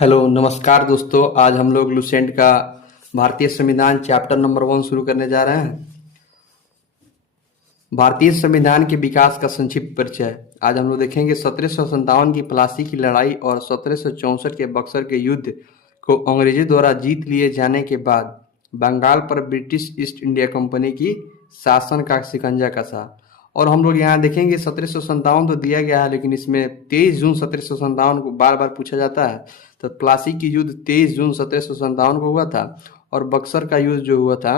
Hello नमस्कार दोस्तों। आज हम लोग लुसेंट का भारतीय संविधान चैप्टर नंबर 1 शुरू करने जा रहे हैं। भारतीय संविधान के विकास का संक्षिप्त परिचय। आज हम लोग देखेंगे 1757 की प्लासी की लड़ाई और 1764 के बक्सर के युद्ध को अंग्रेजों द्वारा जीत लिए जाने के बाद बंगाल पर ब्रिटिश ईस्ट इंडिया कंपनी की शासन का शिकंजा कसा। और हम लोग यहाँ देखेंगे 1757 तो दिया गया है, लेकिन इसमें 23 जून 1757 को बार बार पूछा जाता है। तो प्लासी की युद्ध 23 जून 1757 को हुआ था और बक्सर का युद्ध जो हुआ था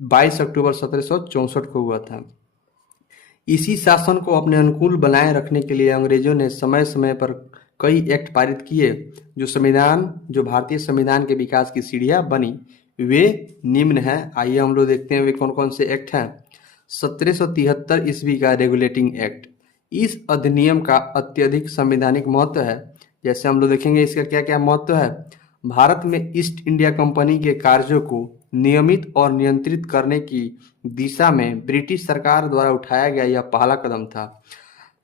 22 अक्टूबर 1764 को हुआ था। इसी शासन को अपने अनुकूल बनाए रखने के लिए अंग्रेजों ने समय समय पर कई एक्ट पारित किए। जो भारतीय संविधान के विकास की सीढ़ियां बनी वे निम्न हैं। आइए हम लोग देखते हैं वे कौन कौन से एक्ट हैं। 1773 ईस्वी का रेगुलेटिंग एक्ट। इस अधिनियम का अत्यधिक संवैधानिक महत्व है। जैसे हम लोग देखेंगे इसका क्या क्या महत्व है। भारत में ईस्ट इंडिया कंपनी के कार्यों को नियमित और नियंत्रित करने की दिशा में ब्रिटिश सरकार द्वारा उठाया गया यह पहला कदम था।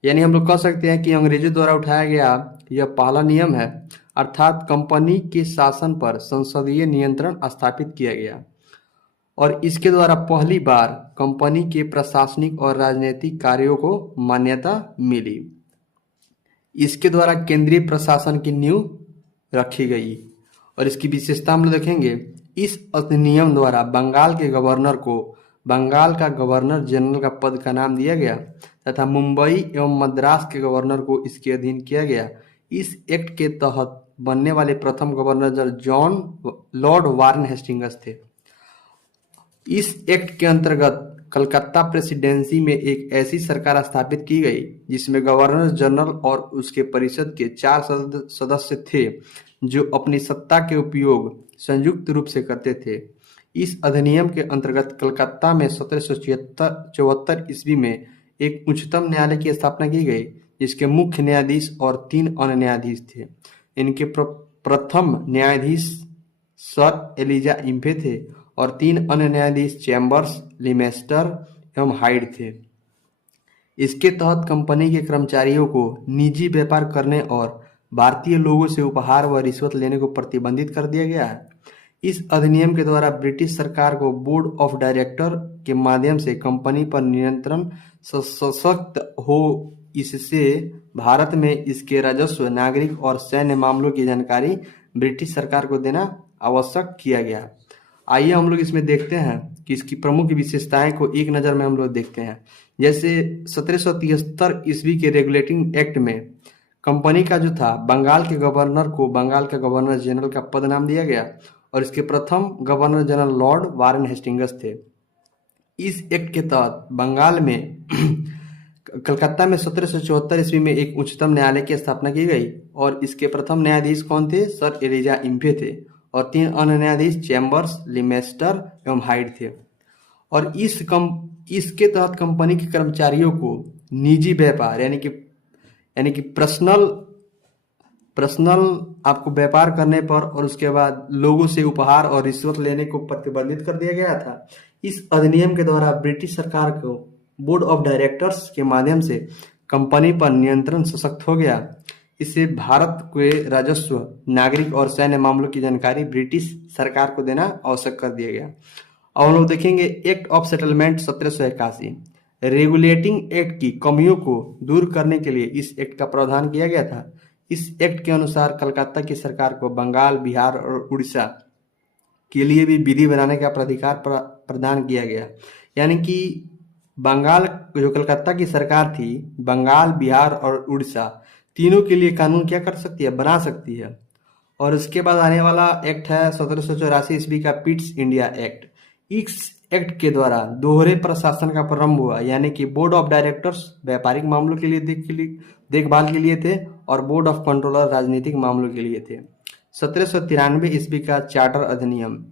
यानी हम लोग कह सकते हैं कि अंग्रेजों द्वारा उठाया गया यह पहला नियम है, अर्थात कंपनी के शासन पर संसदीय नियंत्रण स्थापित किया गया और इसके द्वारा पहली बार कंपनी के प्रशासनिक और राजनीतिक कार्यों को मान्यता मिली। इसके द्वारा केंद्रीय प्रशासन की नींव रखी गई और इसकी विशेषता हम लोग देखेंगे। इस अधिनियम द्वारा बंगाल के गवर्नर को बंगाल का गवर्नर जनरल का पद का नाम दिया गया तथा मुंबई एवं मद्रास के गवर्नर को इसके अधीन किया गया। इस एक्ट के तहत बनने वाले प्रथम governor general Lord Warren Hastings थे। इस एक्ट के अंतर्गत कलकत्ता प्रेसिडेंसी में एक ऐसी सरकार स्थापित की गई जिसमें गवर्नर जनरल और उसके परिषद के 4 सदस्य थे जो अपनी सत्ता के उपयोग संयुक्त रूप से करते थे। इस अधिनियम के अंतर्गत कलकत्ता में 1774 ईस्वी में एक उच्चतम न्यायालय की स्थापना की गई जिसके मुख्य न्यायाधीश और 3 अन्य न्यायाधीश थे। इनके प्रथम न्यायाधीश सर एलिजा इम्फे थे और 3 अन्य न्यायाधीश चैम्बर्स, लिमेस्टर एवं हाइड थे। इसके तहत कंपनी के कर्मचारियों को निजी व्यापार करने और भारतीय लोगों से उपहार व रिश्वत लेने को प्रतिबंधित कर दिया गया है। इस अधिनियम के द्वारा ब्रिटिश सरकार को बोर्ड ऑफ डायरेक्टर के माध्यम से कंपनी पर नियंत्रण सशक्त हो। इससे भारत में इसके राजस्व, नागरिक और सैन्य मामलों की जानकारी ब्रिटिश सरकार को देना आवश्यक किया गया। आइए हम लोग इसमें देखते हैं कि इसकी प्रमुख विशेषताएं को एक नज़र में हम लोग देखते हैं। जैसे 1773 ईस्वी के रेगुलेटिंग एक्ट में कंपनी का जो था बंगाल के गवर्नर को बंगाल का गवर्नर जनरल का पद नाम दिया गया और इसके प्रथम governor general Lord Warren Hastings थे। इस एक्ट के तहत बंगाल में कलकत्ता में 1774 ईस्वी में एक उच्चतम न्यायालय की स्थापना की गई और इसके प्रथम न्यायाधीश कौन थे? सर एलिजा इम्फे थे और 3 अन्य न्यायाधीश चैम्बर्स, लिमेस्टर एवं हाइड थे। और इसके तहत कंपनी के कर्मचारियों को निजी व्यापार यानी कि पर्सनल आपको व्यापार करने पर और उसके बाद लोगों से उपहार और रिश्वत लेने को प्रतिबंधित कर दिया गया था। इस अधिनियम के द्वारा ब्रिटिश सरकार को बोर्ड ऑफ डायरेक्टर्स के माध्यम से कंपनी पर नियंत्रण सशक्त हो गया। इससे भारत के राजस्व, नागरिक और सैन्य मामलों की जानकारी ब्रिटिश सरकार को देना आवश्यक कर दिया गया। अब हम लोग देखेंगे act of settlement 1781। Regulating act की कमियों को दूर करने के लिए इस एक्ट का प्रावधान किया गया था। इस एक्ट के अनुसार कलकत्ता की सरकार को बंगाल, बिहार और उड़ीसा के लिए भी विधि बनाने का प्राधिकार प्रदान किया गया। यानी कि बंगाल जो कलकत्ता की सरकार थी, बंगाल, बिहार और उड़ीसा तीनों के लिए कानून क्या कर सकती है? बना सकती है। और इसके बाद आने वाला एक्ट है 1784 ईस्वी का पिट्स इंडिया एक्ट। इस एक्ट के द्वारा दोहरे प्रशासन का प्रारंभ हुआ, यानी कि बोर्ड ऑफ डायरेक्टर्स व्यापारिक मामलों के लिए देखभाल के लिए थे और बोर्ड ऑफ कंट्रोलर राजनीतिक मामलों के लिए थे। 1793 ईस्वी का चार्टर अधिनियम।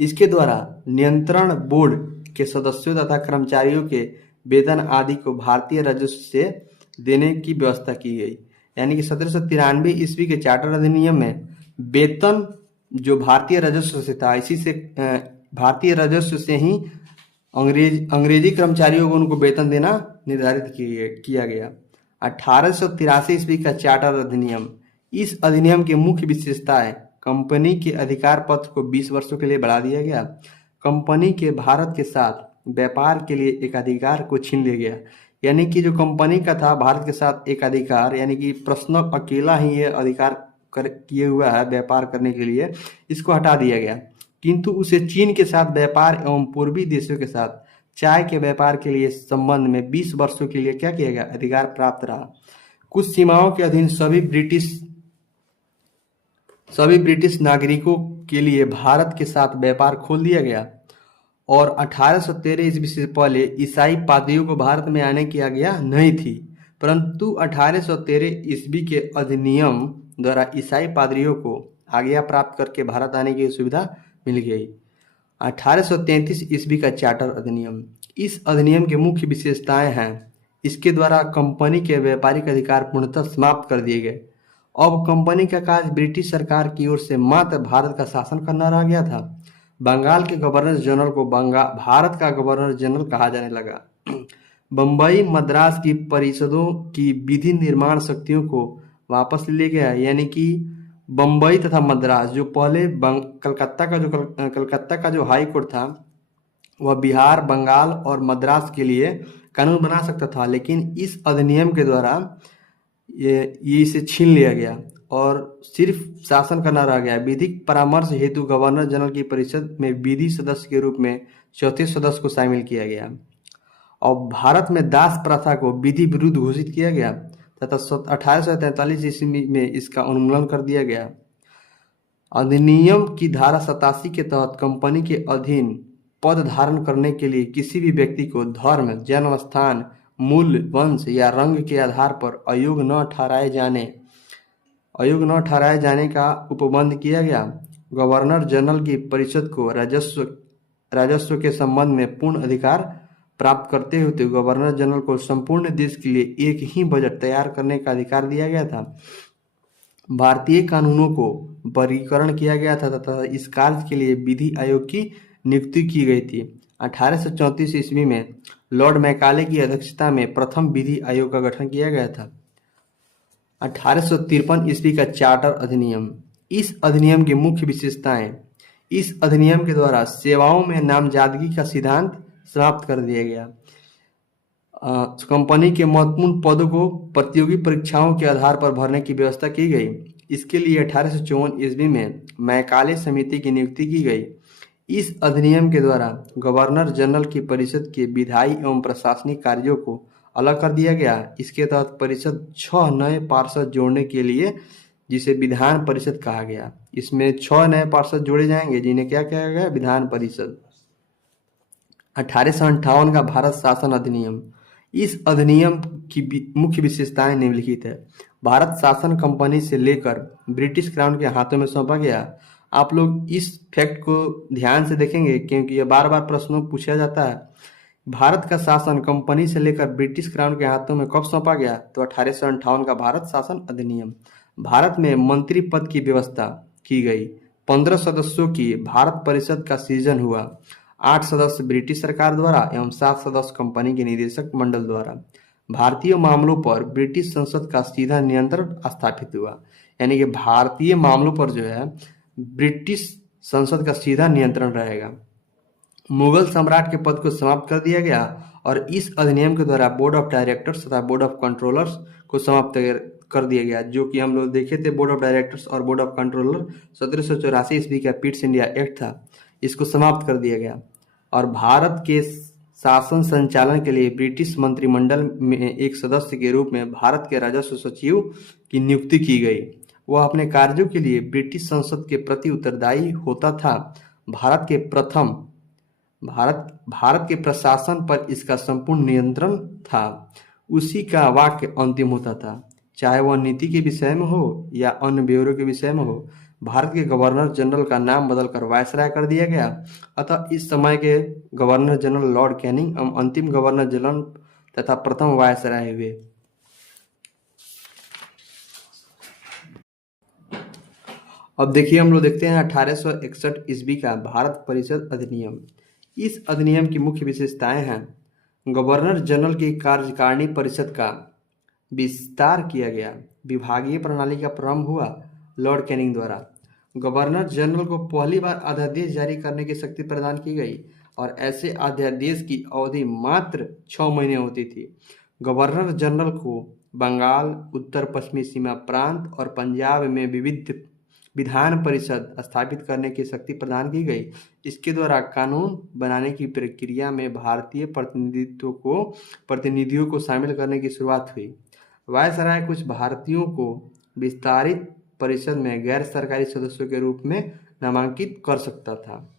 इसके द्वारा नियंत्रण बोर्ड के सदस्यों तथा कर्मचारियों के वेतन आदि को भारतीय राजस्व से देने की व्यवस्था की गई। यानी कि 1793 ईस्वी के चार्टर अधिनियम में वेतन जो भारतीय राजस्व से था, इसी से भारतीय राजस्व से ही अंग्रेजी कर्मचारियों को उनको वेतन देना निर्धारित किया गया। 1883 ईस्वी का चार्टर अधिनियम इस अधिनियम की मुख्य विशेषताएं: कंपनी के अधिकार पत्र को 20 वर्षों के लिए बढ़ा दिया गया। कंपनी के भारत के साथ व्यापार के लिए एक अधिकार को छीन लिया गया, यानी कि जो कंपनी का था भारत के साथ एक अधिकार, यानी कि पर्सनल अकेला ही ये अधिकार किए हुआ है व्यापार करने के लिए, इसको हटा दिया गया। किंतु उसे चीन के साथ व्यापार एवं पूर्वी देशों के साथ चाय के व्यापार के लिए संबंध में 20 वर्षों के लिए क्या किया गया, अधिकार प्राप्त रहा। कुछ सीमाओं के अधीन सभी ब्रिटिश नागरिकों के लिए भारत के साथ व्यापार खोल दिया गया और 1813 ईस्वी से पहले ईसाई पादरियों को भारत में आने की आज्ञा नहीं थी, परंतु 1813 ईस्वी के अधिनियम द्वारा ईसाई पादरियों को आज्ञा प्राप्त करके भारत आने की सुविधा मिल गई। 1833 ईस्वी का चार्टर अधिनियम। इस अधिनियम की मुख्य विशेषताएं हैं: इसके द्वारा कंपनी के व्यापारिक अधिकार पूर्णतः समाप्त कर दिए गए। अब कंपनी का कार्य ब्रिटिश सरकार की ओर से मात्र भारत का शासन करना रह गया था। बंगाल के गवर्नर जनरल को भारत का गवर्नर जनरल कहा जाने लगा। बम्बई मद्रास की परिषदों की विधि निर्माण शक्तियों को वापस ले गया, यानी कि बम्बई तथा मद्रास जो पहले कलकत्ता का जो हाई कोर्ट था वह बिहार, बंगाल और मद्रास के लिए कानून बना सकता था, लेकिन इस अधिनियम के द्वारा ये इसे छीन लिया गया और सिर्फ शासन करना रह गया। विधिक परामर्श हेतु गवर्नर जनरल की परिषद में विधि सदस्य के रूप में चौथे सदस्य को शामिल किया गया और भारत में दास प्रथा को विधि विरुद्ध घोषित किया गया तथा 1843 ईस्वी में इसका उन्मूलन कर दिया गया। अधिनियम की धारा 87 के तहत कंपनी के अधीन पद धारण करने के लिए किसी भी व्यक्ति को धर्म, जन्म स्थान, मूल, वंश या रंग के आधार पर अयोग्य न ठहराए जाने का उपबंध किया गया। गवर्नर जनरल की परिषद को राजस्व के संबंध में पूर्ण अधिकार प्राप्त करते हुए गवर्नर जनरल को संपूर्ण देश के लिए एक ही बजट तैयार करने का अधिकार दिया गया था। भारतीय कानूनों को वर्गीकरण किया गया था तथा इस कार्य के लिए विधि आयोग की नियुक्ति की गई थी। 1834 ईस्वी में लॉर्ड मैकाले की अध्यक्षता में प्रथम विधि आयोग का गठन किया गया था। 1853 ईस्वी का चार्टर अधिनियम। इस अधिनियम की मुख्य विशेषताएं: इस अधिनियम के द्वारा सेवाओं में नामजदगी का सिद्धांत समाप्त कर दिया गया। कंपनी के महत्वपूर्ण पदों को प्रतियोगी परीक्षाओं के आधार पर भरने की व्यवस्था की गई। इसके लिए 1854 ईस्वी में मैकाले समिति की नियुक्ति की गई। इस अधिनियम के द्वारा गवर्नर जनरल की परिषद के विधायी एवं प्रशासनिक कार्यों को अलग कर दिया गया। इसके तहत परिषद 6 नए पार्षद जोड़ने के लिए, जिसे विधान परिषद कहा गया। इसमें 6 नए पार्षद जोड़े जाएंगे जिन्हें क्या कहा गया, विधान परिषद। 1858 का भारत शासन अधिनियम। इस अधिनियम की मुख्य विशेषताएं निम्नलिखित है। भारत शासन कंपनी से लेकर ब्रिटिश क्राउन के हाथों में सौंपा गया। आप लोग इस फैक्ट को ध्यान से देखेंगे क्योंकि यह बार बार प्रश्नों पूछा जाता है। भारत का शासन कंपनी से लेकर ब्रिटिश क्राउन के हाथों में कब सौंपा गया, तो 1858 का भारत शासन अधिनियम। भारत में मंत्री पद की व्यवस्था की गई। 15 सदस्यों की भारत परिषद का सृजन हुआ। 8 सदस्य ब्रिटिश सरकार द्वारा एवं 7 सदस्य कंपनी के निदेशक मंडल द्वारा। भारतीय मामलों पर ब्रिटिश संसद का सीधा नियंत्रण स्थापित हुआ, यानी कि भारतीय मामलों पर जो है ब्रिटिश संसद का सीधा नियंत्रण रहेगा। मुगल सम्राट के पद को समाप्त कर दिया गया और इस अधिनियम के द्वारा बोर्ड ऑफ डायरेक्टर्स तथा बोर्ड ऑफ कंट्रोलर्स को समाप्त कर दिया गया, जो कि हम लोग देखे थे। बोर्ड ऑफ डायरेक्टर्स और बोर्ड ऑफ कंट्रोलर 1784 ईस्वी का पिट्स इंडिया एक्ट था, इसको समाप्त कर दिया गया। और भारत के शासन संचालन के लिए ब्रिटिश मंत्रिमंडल में एक सदस्य के रूप में भारत के राजस्व सचिव की नियुक्ति की गई। वह अपने कार्यों के लिए ब्रिटिश संसद के प्रति उत्तरदायी होता था। भारत के प्रशासन पर इसका संपूर्ण नियंत्रण था। उसी का वाक्य अंतिम होता था, चाहे वह नीति के विषय में हो या अन्य ब्यूरो के विषय में हो। भारत के गवर्नर जनरल का नाम बदलकर वायसराय कर दिया गया। अतः इस समय के गवर्नर जनरल लॉर्ड कैनिंग अंतिम गवर्नर जनरल तथा प्रथम वायसराय हुए। अब देखिए हम लोग देखते हैं 1861 ईस्वी का भारत परिषद अधिनियम। इस अधिनियम की मुख्य विशेषताएं हैं: गवर्नर जनरल की कार्यकारिणी परिषद का विस्तार किया गया। विभागीय प्रणाली का प्रारंभ हुआ लॉर्ड कैनिंग द्वारा। गवर्नर जनरल को पहली बार अध्यादेश जारी करने की शक्ति प्रदान की गई और ऐसे अध्यादेश की अवधि मात्र 6 महीने होती थी। गवर्नर जनरल को बंगाल, उत्तर पश्चिमी सीमा प्रांत और पंजाब में विविध विधान परिषद स्थापित करने की शक्ति प्रदान की गई। इसके द्वारा कानून बनाने की प्रक्रिया में भारतीय प्रतिनिधियों को शामिल करने की शुरुआत हुई। वायसराय कुछ भारतीयों को विस्तारित परिषद में गैर सरकारी सदस्यों के रूप में नामांकित कर सकता था।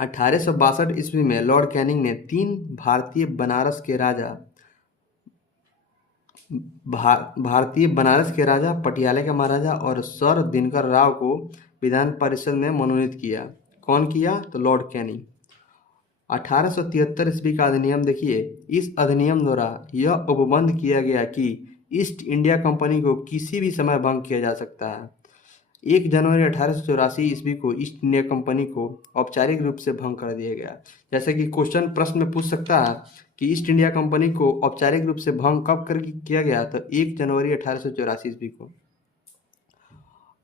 1862 ईस्वी में लॉर्ड कैनिंग ने 3 भारतीय बनारस के राजा, पटियाला के महाराजा और सर दिनकर राव को विधान परिषद में मनोनीत किया। कौन किया? तो लॉर्ड कैनिंग। 1873 ईस्वी का अधिनियम देखिए। इस अधिनियम द्वारा यह उपबंध किया गया कि ईस्ट इंडिया कंपनी को किसी भी समय भंग किया जा सकता है। 1 जनवरी 1884 ईस्वी को ईस्ट इंडिया कंपनी को औपचारिक रूप से भंग कर दिया गया। जैसे कि क्वेश्चन प्रश्न में पूछ सकता है कि ईस्ट इंडिया कंपनी को औपचारिक रूप से भंग कब कर किया गया, तो 1 जनवरी 1884 ईस्वी को।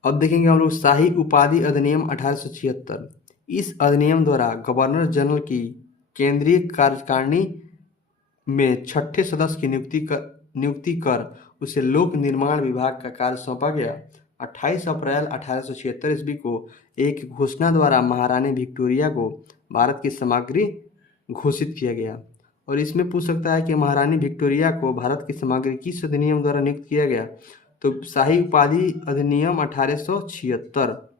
अब देखेंगे हम लोग शाही उपाधि अधिनियम 1876। इस अधिनियम द्वारा गवर्नर जनरल की केंद्रीय कार्यकारिणी में 6ठे सदस्य की नियुक्ति कर उसे लोक निर्माण विभाग का कार्य सौंपा गया। 28 अप्रैल 1876 ईस्वी को एक घोषणा द्वारा महारानी विक्टोरिया को भारत की सामग्री घोषित किया गया। और इसमें पूछ सकता है कि महारानी विक्टोरिया को भारत की सामग्री किस अधिनियम द्वारा नियुक्त किया गया, तो शाही उपाधि अधिनियम 1876।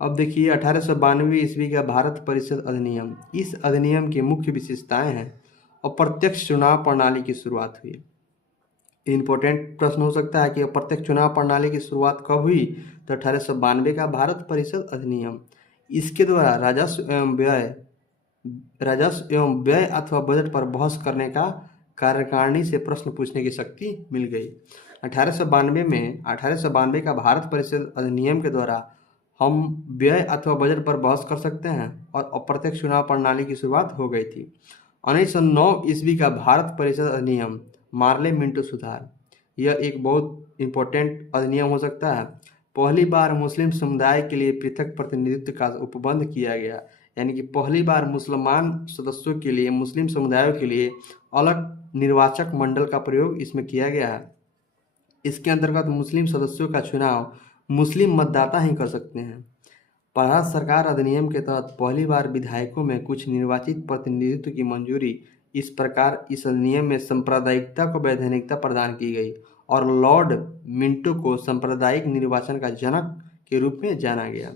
अब देखिए 1892 ईस्वी का भारत परिषद अधिनियम। इस अधिनियम की मुख्य विशेषताएं हैं। अप्रत्यक्ष चुनाव प्रणाली की शुरुआत हुई। इंपॉर्टेंट प्रश्न हो सकता है कि अप्रत्यक्ष चुनाव प्रणाली की शुरुआत कब हुई, तो 1892 का भारत परिषद अधिनियम। इसके द्वारा राजस्व एवं व्यय अथवा बजट पर बहस करने का कार्यकारिणी से प्रश्न पूछने की शक्ति मिल गई। 1892 का भारत परिषद अधिनियम के द्वारा हम व्यय अथवा बजट पर बहस कर सकते हैं और अप्रत्यक्ष चुनाव प्रणाली की शुरुआत हो गई थी। 1909 ईस्वी का भारत परिषद अधिनियम, मार्ले मिंटो सुधार। यह एक बहुत इंपॉर्टेंट अधिनियम हो सकता है। पहली बार मुस्लिम समुदाय के लिए पृथक प्रतिनिधित्व का उपबंध किया गया, यानी कि पहली बार मुसलमान सदस्यों के लिए, मुस्लिम समुदायों के लिए अलग निर्वाचक मंडल का प्रयोग इसमें किया गया है। इसके अंतर्गत मुस्लिम सदस्यों का चुनाव मुस्लिम मतदाता ही कर सकते हैं। भारत सरकार अधिनियम के तहत पहली बार विधायकों में कुछ निर्वाचित प्रतिनिधित्व की मंजूरी। इस प्रकार इस अधिनियम में सांप्रदायिकता को वैधानिकता प्रदान की गई और लॉर्ड मिंटो को सांप्रदायिक निर्वाचन का जनक के रूप में जाना गया।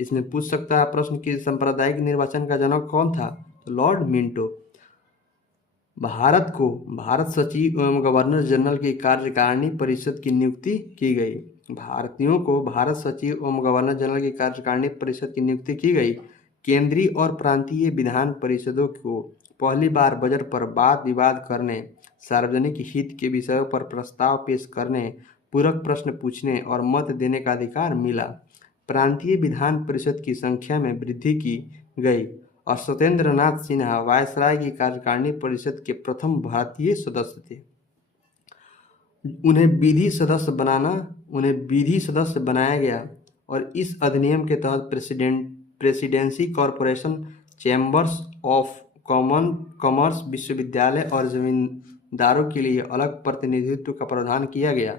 इसमें पूछ सकता है प्रश्न कि सांप्रदायिक निर्वाचन का जनक कौन था, तो लॉर्ड मिंटो। भारत को भारत सचिव एवं गवर्नर जनरल की कार्यकारिणी परिषद की नियुक्ति की गई। भारतीयों को भारत सचिव एवं गवर्नर जनरल की कार्यकारिणी परिषद की नियुक्ति की गई। केंद्रीय और प्रांतीय विधान परिषदों को पहली बार बजट पर वाद विवाद करने, सार्वजनिक हित के विषयों पर प्रस्ताव पेश करने, पूरक प्रश्न पूछने और मत देने का अधिकार मिला। प्रांतीय विधान परिषद की संख्या में वृद्धि की गई और सत्येंद्र नाथ सिन्हा वायसराय की कार्यकारिणी परिषद के प्रथम भारतीय सदस्य थे। उन्हें विधि सदस्य बनाया गया और इस अधिनियम के तहत presidency corporation, chambers of commerce, विश्वविद्यालय और जमींदारों के लिए अलग प्रतिनिधित्व का प्रावधान किया गया।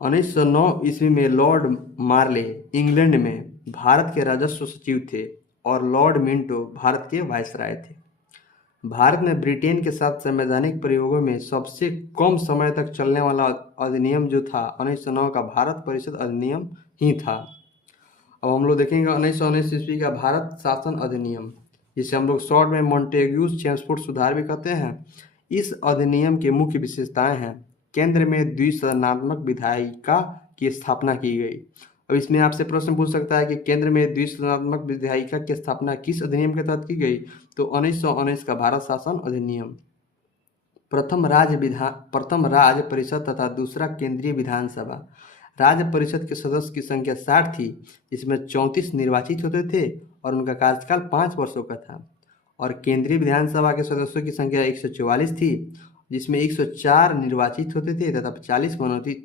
1909 ईस्वी में लॉर्ड मार्ले इंग्लैंड में भारत के राजस्व सचिव थे और लॉर्ड मिंटो भारत के वायसराय थे। भारत में ब्रिटेन के साथ संवैधानिक प्रयोगों में सबसे कम समय तक चलने वाला अधिनियम जो था 1909 का भारत परिषद अधिनियम ही था। अब हम लोग देखेंगे 1919 ईस्वी का भारत शासन अधिनियम, जिसे हम लोग शॉर्ट में मॉन्टेग्यू चेम्सफोर्ड सुधार भी कहते हैं। इस अधिनियम की मुख्य विशेषताएं हैं। केंद्र में द्विसदनात्मक विधायिका की स्थापना की गई। अब इसमें आपसे प्रश्न पूछ सकता है कि केंद्र में द्विसदनात्मक विधायिका की स्थापना किस अधिनियम के तहत की गई, तो 1919 का भारत शासन अधिनियम। प्रथम राज्य परिषद तथा दूसरा केंद्रीय विधानसभा। राज्य परिषद के सदस्य की संख्या 60 थी, जिसमें 34 निर्वाचित होते थे और उनका कार्यकाल 5 वर्षों का था। और केंद्रीय विधानसभा के सदस्यों की संख्या 144 थी जिसमें 104 निर्वाचित होते थे तथा 40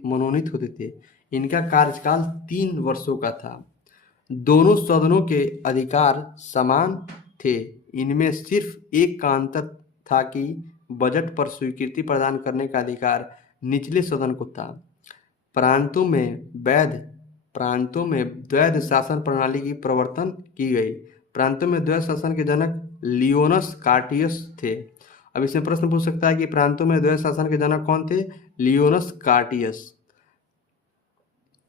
मनोनीत होते थे। इनका कार्यकाल 3 वर्षों का था। दोनों सदनों के अधिकार समान थे। इनमें सिर्फ एक का अंतर था कि बजट पर स्वीकृति प्रदान करने का अधिकार निचले सदन को था। प्रांतों में द्वैध शासन प्रणाली की प्रवर्तन की गई। प्रांतों में द्वैध शासन के जनक लियोनस कार्टियस थे। अब इसमें प्रश्न पूछ सकता है कि प्रांतों में द्वैध शासन के जनक कौन थे? लियोनस कार्टियस।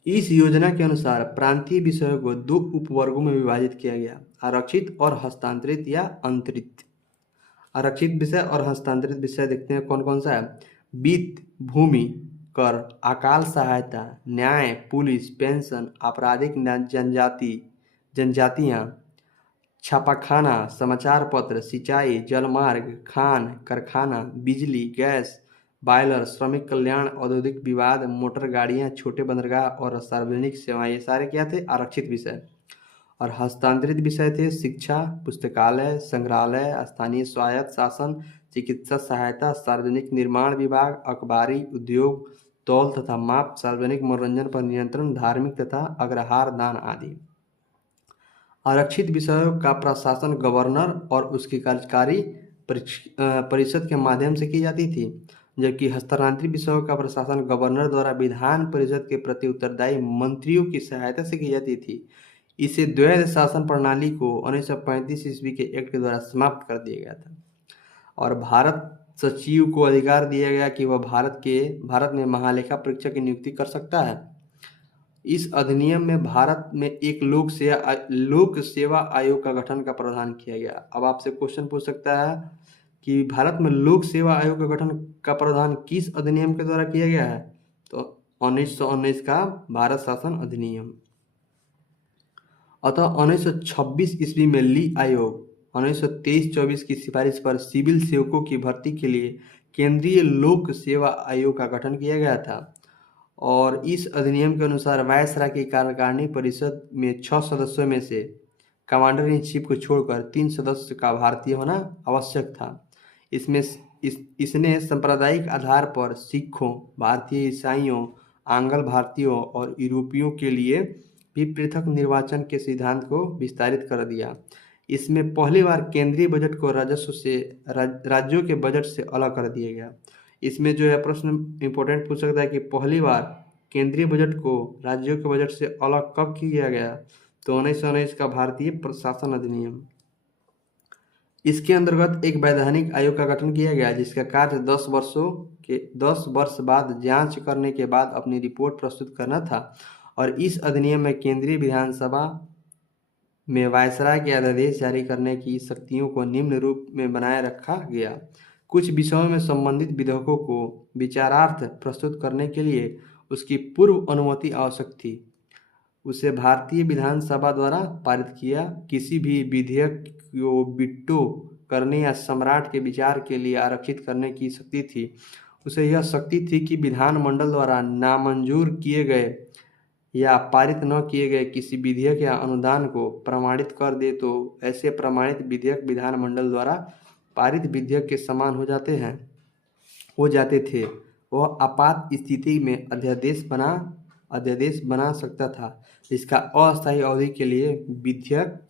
इस योजना के अनुसार प्रांतीय विषयों को 2 उपवर्गों में विभाजित किया गया, आरक्षित और हस्तांतरित या अंतरित। आरक्षित विषय और हस्तांतरित विषय देखते हैं कौन कौन सा है। वित्त, भूमि, कर, अकाल सहायता, न्याय, पुलिस, पेंशन, आपराधिक जनजातियां, छापाखाना, समाचार पत्र, सिंचाई, जलमार्ग, खान, कारखाना, बिजली, गैस, बॉयलर, श्रमिक कल्याण, औद्योगिक विवाद, मोटर गाड़ियां, छोटे बंदरगाह और सार्वजनिक सेवाएं। ये सारे क्या थे? आरक्षित विषय। और हस्तांतरित विषय थे शिक्षा, पुस्तकालय, संग्रहालय, स्थानीय स्वायत्त शासन, चिकित्सा सहायता, सार्वजनिक निर्माण विभाग, अखबारी उद्योग, तौल तथा माप, सार्वजनिक मनोरंजन पर नियंत्रण, धार्मिक तथा अग्रहार दान आदि। आरक्षित विषयों का प्रशासन गवर्नर और उसकी कार्यकारी परिषद के माध्यम से की जाती थी, जबकि हस्तांतरित विषयों का प्रशासन गवर्नर द्वारा विधान परिषद के प्रति उत्तरदायी मंत्रियों की सहायता से की जाती थी। इसे द्वैध शासन प्रणाली को 1935 ईस्वी के एक्ट के द्वारा समाप्त कर दिया गया था। और भारत सचिव को अधिकार दिया गया कि वह भारत में महालेखा परीक्षक की नियुक्ति कर सकता है। इस अधिनियम में भारत में एक लोक सेवा आयोग का गठन का प्रावधान किया गया। अब आपसे क्वेश्चन पूछ सकता है कि भारत में लोक सेवा आयोग का गठन का प्रावधान किस अधिनियम के द्वारा किया गया है? तो 1919 का भारत शासन अधिनियम। अतः 1926 ईस्वी में ली आयोग 1923-24 की सिफारिश पर सिविल सेवकों की भर्ती के लिए केंद्रीय लोक सेवा आयोग का गठन किया गया था। और इस अधिनियम के अनुसार वायसराय की कार्यकारिणी परिषद में 6 सदस्यों में से कमांडर इन चीफ को छोड़कर 3 सदस्य का भारतीय होना आवश्यक था। इसने सांप्रदायिक आधार पर सिखों, भारतीय ईसाइयों, आंग्ल भारतीयों और यूरोपियों के लिए भी पृथक निर्वाचन के सिद्धांत को विस्तारित कर दिया। इसमें पहली बार केंद्रीय बजट को राजस्व से राज्यों के बजट से अलग कर दिया गया। इसमें जो है प्रश्न इंपॉर्टेंट पूछ सकता है कि पहली बार केंद्रीय बजट को राज्यों के बजट से अलग कब किया गया? तो 1919 का भारतीय प्रशासन अधिनियम। इसके अंतर्गत एक वैधानिक आयोग का गठन किया गया, जिसका कार्य 10 वर्ष बाद जांच करने के बाद अपनी रिपोर्ट प्रस्तुत करना था। और इस अधिनियम में केंद्रीय विधानसभा में वायसराय के अध्यादेश जारी करने की शक्तियों को निम्न रूप में बनाए रखा गया। कुछ विषयों में संबंधित विधेयकों को विचारार्थ प्रस्तुत करने के लिए उसकी पूर्व अनुमति आवश्यक थी। उसे भारतीय विधानसभा द्वारा पारित किया। किसी भी विधेयक को वीटो करने या सम्राट के विचार के लिए आरक्षित करने की शक्ति थी। उसे यह शक्ति थी कि विधानमंडल द्वारा नामंजूर किए गए या पारित न किए गए किसी विधेयक या अनुदान को प्रमाणित कर दे तो ऐसे प्रमाणित विधेयक विधानमंडल द्वारा पारित विधेयक के समान हो जाते थे। वह आपात स्थिति में अध्यादेश बना सकता था, जिसका अस्थायी अवधि के लिए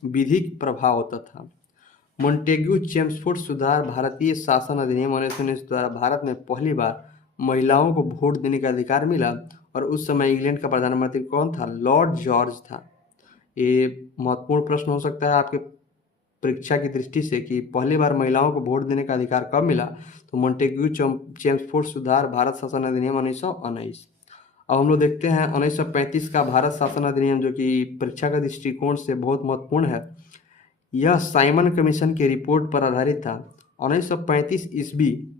विधिक प्रभाव होता था। मोंटेग्यू चेम्सफोर्ड सुधार भारतीय शासन अधिनियम 1919 द्वारा भारत में पहली बार महिलाओं को वोट देने का अधिकार मिला। और उस समय इंग्लैंड का प्रधानमंत्री कौन था? लॉर्ड जॉर्ज था। ये महत्वपूर्ण प्रश्न हो सकता है आपके परीक्षा की दृष्टि से कि पहली बार महिलाओं को वोट देने का अधिकार कब मिला? तो मोंटेग्यू चेम्सफोर्ड सुधार भारत शासन अधिनियम 1919। अब हम लोग देखते हैं 1935 का भारत शासन अधिनियम, जो कि परीक्षा के दृष्टिकोण से बहुत महत्वपूर्ण है। यह साइमन कमीशन की रिपोर्ट पर आधारित था। 1935 ईस्वी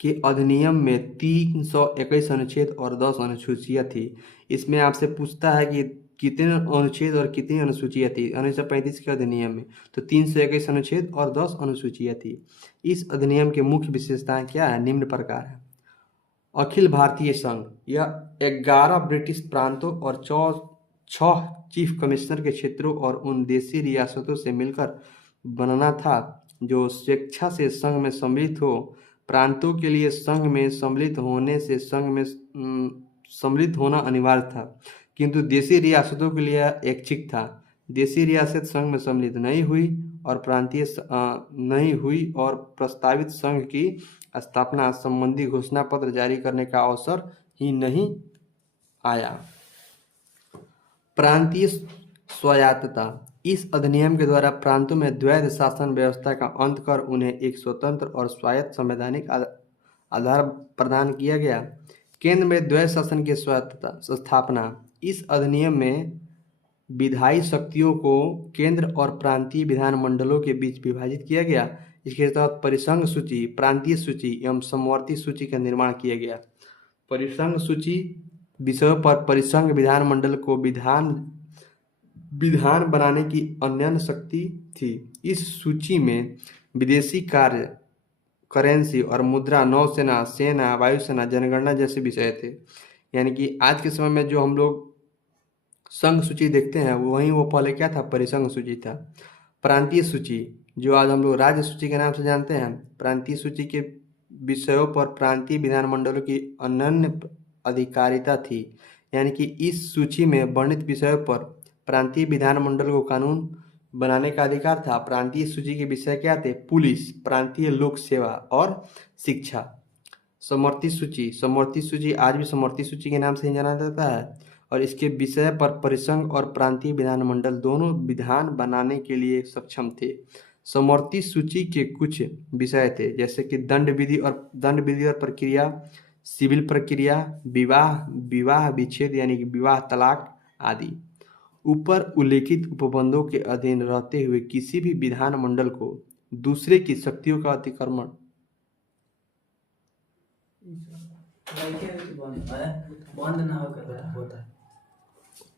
के अधिनियम में 321 अनुच्छेद और 10 अनुसूचियां थी। इसमें आपसे पूछता है कि कितने अनुच्छेद और कितनी अनुसूचियां थी 1935 के अधिनियम में? तो 321 अनुच्छेद और 10 अनुसूचियां थी। इस अधिनियम के मुख्य विशेषताएं क्या है? निम्न प्रकार है। अखिल भारतीय संघ, यह 11 ब्रिटिश प्रांतों और 6 चीफ कमिश्नर के क्षेत्रों और उन देशी रियासतों से मिलकर बनना था जो स्वेच्छा से संघ में सम्मिलित हो। प्रांतों के लिए संघ में सम्मिलित होना अनिवार्य था, किंतु देशी रियासतों के लिए ऐच्छिक था। देशी रियासत संघ में सम्मिलित नहीं हुई और प्रस्तावित संघ की स्थापना संबंधी घोषणा पत्र जारी करने का अवसर ही नहीं आया। प्रांतीय स्वायत्तता। इस अधिनियम के द्वारा प्रांतों में द्वैध शासन व्यवस्था का अंत कर उन्हें एक स्वतंत्र और स्वायत्त संवैधानिक आधार प्रदान किया गया। केंद्र में द्वैध शासन की स्वायत्तता स्थापना। इस अधिनियम में विधायी शक्तियों को केंद्र और प्रांतीय विधानमंडलों के बीच विभाजित किया गया। इसके तहत परिसंघ सूची, प्रांतीय सूची एवं समवर्ती सूची का निर्माण किया गया। परिसंघ सूची विषयों पर परिसंघ विधानमंडल को विधान बनाने की अन्य शक्ति थी। इस सूची में विदेशी कार्य, करेंसी और मुद्रा, नौसेना, सेना, वायुसेना, जनगणना जैसे विषय थे। यानी कि आज के समय में जो हम लोग संघ सूची देखते हैं वहीं वो पहले क्या था, परिसंघ सूची था। प्रांतीय सूची, जो आज हम लोग राज्य सूची के नाम से जानते हैं, प्रांतीय सूची के विषयों पर प्रांतीय विधानमंडलों की अनन्य अधिकारिता थी। यानी कि इस सूची में वर्णित विषयों पर प्रांतीय विधानमंडल को कानून बनाने का अधिकार था। प्रांतीय सूची के विषय क्या थे? पुलिस, प्रांतीय लोक सेवा और शिक्षा। समवर्ती सूची आज भी समवर्ती सूची के नाम से ही जाना जाता है और इसके विषय पर परिसंघ और प्रांतीय विधानमंडल दोनों विधान बनाने के लिए सक्षम थे। समवर्ती सूची के कुछ विषय थे जैसे कि दंड विधि और प्रक्रिया, सिविल प्रक्रिया, विवाह विच्छेद यानी कि विवाह तलाक आदि। ऊपर उल्लेखित उपबंधों के अधीन रहते हुए किसी भी विधानमंडल को दूसरे की शक्तियों का अतिक्रमण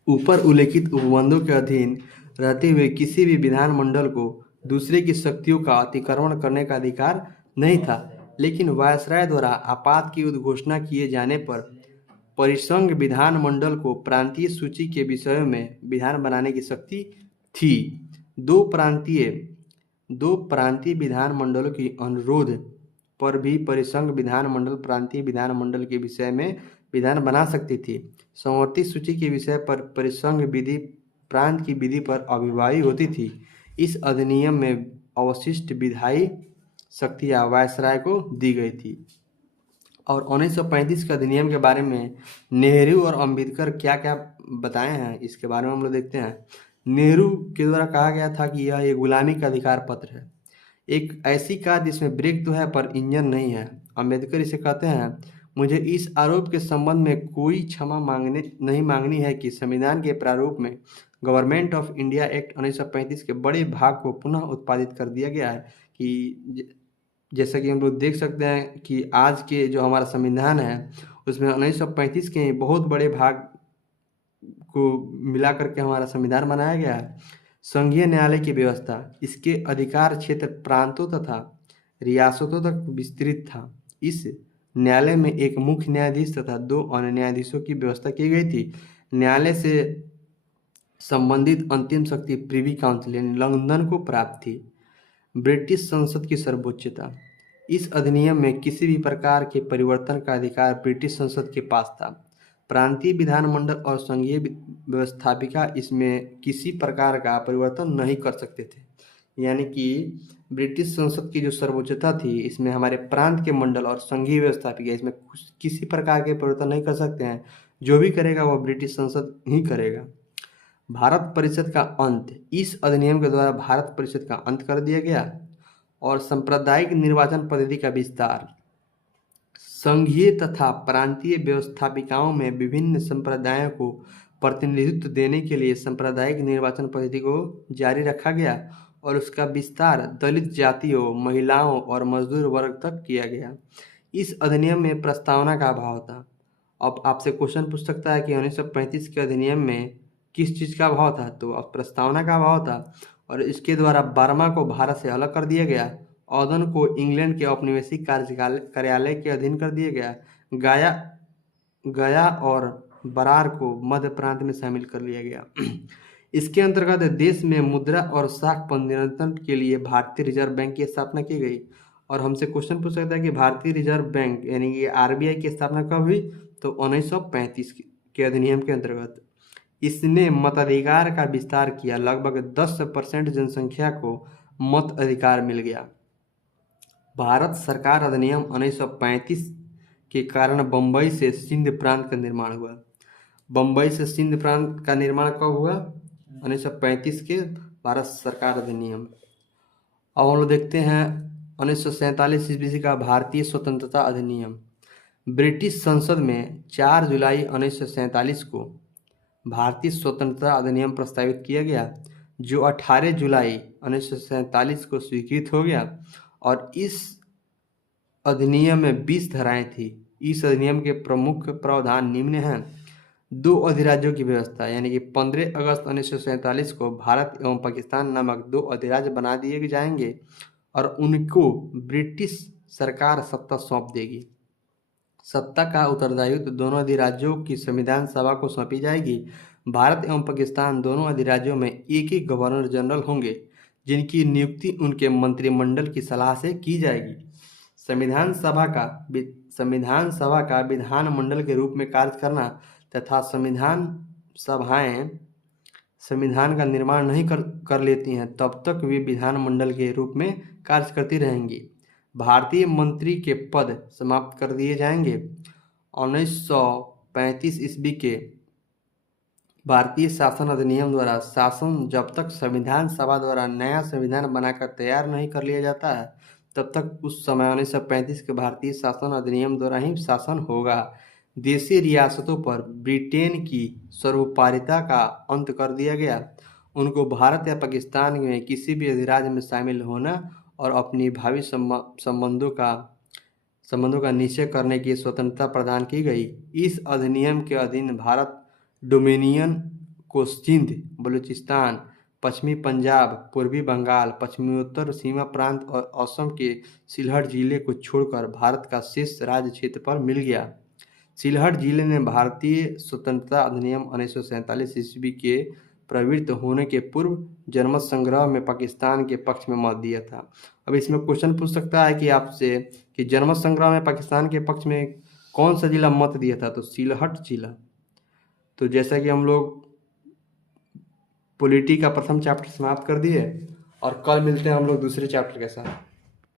ऊपर उल्लेखित उपबंधों के अधीन रहते हुए किसी भी विधानमंडल को दूसरे की शक्तियों का अतिक्रमण करने का अधिकार नहीं था। लेकिन वायसराय द्वारा आपात की उद्घोषणा किए जाने पर परिसंघ विधानमंडल को प्रांतीय सूची के विषयों में विधान बनाने की शक्ति थी। दो प्रांतीय विधानमंडलों की अनुरोध पर भी परिसंघ विधानमंडल प्रांतीय विधानमंडल के विषय में विधान बना सकती थी। समवर्ती सूची के विषय पर परिसंघ विधि प्रांत की विधि पर अभिभावी होती थी। इस अधिनियम में अवशिष्ट विधायी शक्तियां वायसराय को दी गई थी। और 1935 के अधिनियम के बारे में नेहरू और अंबेडकर क्या क्या बताए हैं इसके बारे में हम लोग देखते हैं। नेहरू के द्वारा कहा गया था कि यह एक गुलामी का अधिकार पत्र है, एक ऐसी कार जिसमें ब्रेक तो है पर इंजन नहीं है। अंबेडकर इसे कहते हैं, मुझे इस आरोप के संबंध में कोई क्षमा नहीं मांगनी है कि संविधान के प्रारूप में गवर्नमेंट ऑफ इंडिया एक्ट 1935 के बड़े भाग को पुनः उत्पादित कर दिया गया है। कि जैसा कि हम लोग देख सकते हैं कि आज के जो हमारा संविधान है उसमें 1935 के बहुत बड़े भाग को मिला करके हमारा संविधान बनाया गया है। संघीय न्यायालय की व्यवस्था, इसके अधिकार क्षेत्र प्रांतों तथा रियासतों तक विस्तृत था। इस न्यायालय में एक मुख्य न्यायाधीश तथा 2 अन्य न्यायाधीशों की व्यवस्था की गई थी। न्यायालय से संबंधित अंतिम शक्ति प्रिवी काउंसिल यानी लंदन को प्राप्त थी। ब्रिटिश संसद की सर्वोच्चता, इस अधिनियम में किसी भी प्रकार के परिवर्तन का अधिकार ब्रिटिश संसद के पास था। प्रांतीय विधानमंडल और संघीय व्यवस्थापिका इसमें किसी प्रकार का परिवर्तन नहीं कर सकते थे। यानी कि ब्रिटिश संसद की जो सर्वोच्चता थी इसमें हमारे प्रांत के मंडल और संघीय व्यवस्थापिका इसमें किसी प्रकार के परिवर्तन नहीं कर सकते हैं। जो भी करेगा वह ब्रिटिश संसद ही करेगा। भारत परिषद का अंत, इस अधिनियम के द्वारा भारत परिषद का अंत कर दिया गया। और सांप्रदायिक निर्वाचन पद्धति का विस्तार, संघीय तथा प्रांतीय व्यवस्थापिकाओं में विभिन्न संप्रदायों को प्रतिनिधित्व देने के लिए सांप्रदायिक निर्वाचन पद्धति को जारी रखा गया और उसका विस्तार दलित जातियों, महिलाओं और मजदूर वर्ग तक किया गया। इस अधिनियम में प्रस्तावना का अभाव था। अब आपसे क्वेश्चन पूछ सकता है कि 1935 के अधिनियम में किस चीज़ का अभाव था, तो अब प्रस्तावना का अभाव था। और इसके द्वारा बर्मा को भारत से अलग कर दिया गया, औदन को इंग्लैंड के औपनिवेशिक कार्यालय के अधीन कर दिया गया, गया और बरार को मध्य प्रांत में शामिल कर लिया गया। इसके अंतर्गत देश में मुद्रा और शाख पर नियंत्रण के लिए भारतीय रिजर्व बैंक की स्थापना की गई और हमसे क्वेश्चन पूछ सकता है कि भारतीय रिजर्व बैंक यानी कि आरबीआई की स्थापना कब हुई, तो 1935 के अधिनियम के अंतर्गत। इसने मताधिकार का विस्तार किया, लगभग 10% जनसंख्या को मत अधिकार मिल गया। भारत सरकार अधिनियम 1935 के कारण बम्बई से सिंध प्रांत का निर्माण हुआ। बम्बई से सिंध प्रांत का निर्माण कब हुआ, 1935 के भारत सरकार अधिनियम। अब हम लोग देखते हैं 1947 ईस्वी का भारतीय स्वतंत्रता अधिनियम। ब्रिटिश संसद में 4 जुलाई 1947 को भारतीय स्वतंत्रता अधिनियम प्रस्तावित किया गया, जो 18 जुलाई 1947 को स्वीकृत हो गया। और इस अधिनियम में 20 धाराएं थी। इस अधिनियम के प्रमुख प्रावधान निम्न हैं। 2 अधिराज्यों की व्यवस्था, यानी कि 15 अगस्त 1947 को भारत एवं पाकिस्तान नामक 2 अधिराज्य बना दिए जाएंगे और उनको ब्रिटिश सरकार सत्ता सौंप देगी। सत्ता का उत्तरदायित्व दोनों अधिराज्यों की संविधान सभा को सौंपी जाएगी। भारत एवं पाकिस्तान दोनों अधिराज्यों में एक एक गवर्नर जनरल होंगे, जिनकी नियुक्ति उनके मंत्रिमंडल की सलाह से की जाएगी। संविधान सभा का विधानमंडल के रूप में कार्य करना तथा संविधान सभाएं संविधान का निर्माण नहीं कर लेती हैं, तब तक वे विधानमंडल के रूप में कार्य करती रहेंगी। भारतीय मंत्री के पद समाप्त कर दिए जाएंगे। 1935 ईस्वी के भारतीय शासन अधिनियम द्वारा शासन जब तक संविधान सभा द्वारा नया संविधान बनाकर तैयार नहीं कर लिया जाता है, तब तक उस समय 1935 के भारतीय शासन अधिनियम द्वारा ही शासन होगा। देशी रियासतों पर ब्रिटेन की सर्वोपरिता का अंत कर दिया गया। उनको भारत या पाकिस्तान में किसी भी अधिराज्य में शामिल होना और अपनी भावी संबंधों का निश्चय करने की स्वतंत्रता प्रदान की गई। इस अधिनियम के अधीन भारत डोमिनियन को सिंध, बलूचिस्तान, पश्चिमी पंजाब, पूर्वी बंगाल, पश्चिमोत्तर सीमा प्रांत और असम के सिलहट जिले को छोड़कर भारत का शेष राज्य क्षेत्रफल मिल गया। सिलहट जिले ने भारतीय स्वतंत्रता अधिनियम 1947 ईस्वी के प्रवृत्त होने के पूर्व जनमत संग्रह में पाकिस्तान के पक्ष में मत दिया था। अब इसमें क्वेश्चन पूछ सकता है कि आपसे कि जनमत संग्रह में पाकिस्तान के पक्ष में कौन सा जिला मत दिया था, तो सिलहट जिला। तो जैसा कि हम लोग पॉलिटी का प्रथम चैप्टर समाप्त कर दिए और कल मिलते हैं हम लोग दूसरे चैप्टर के साथ।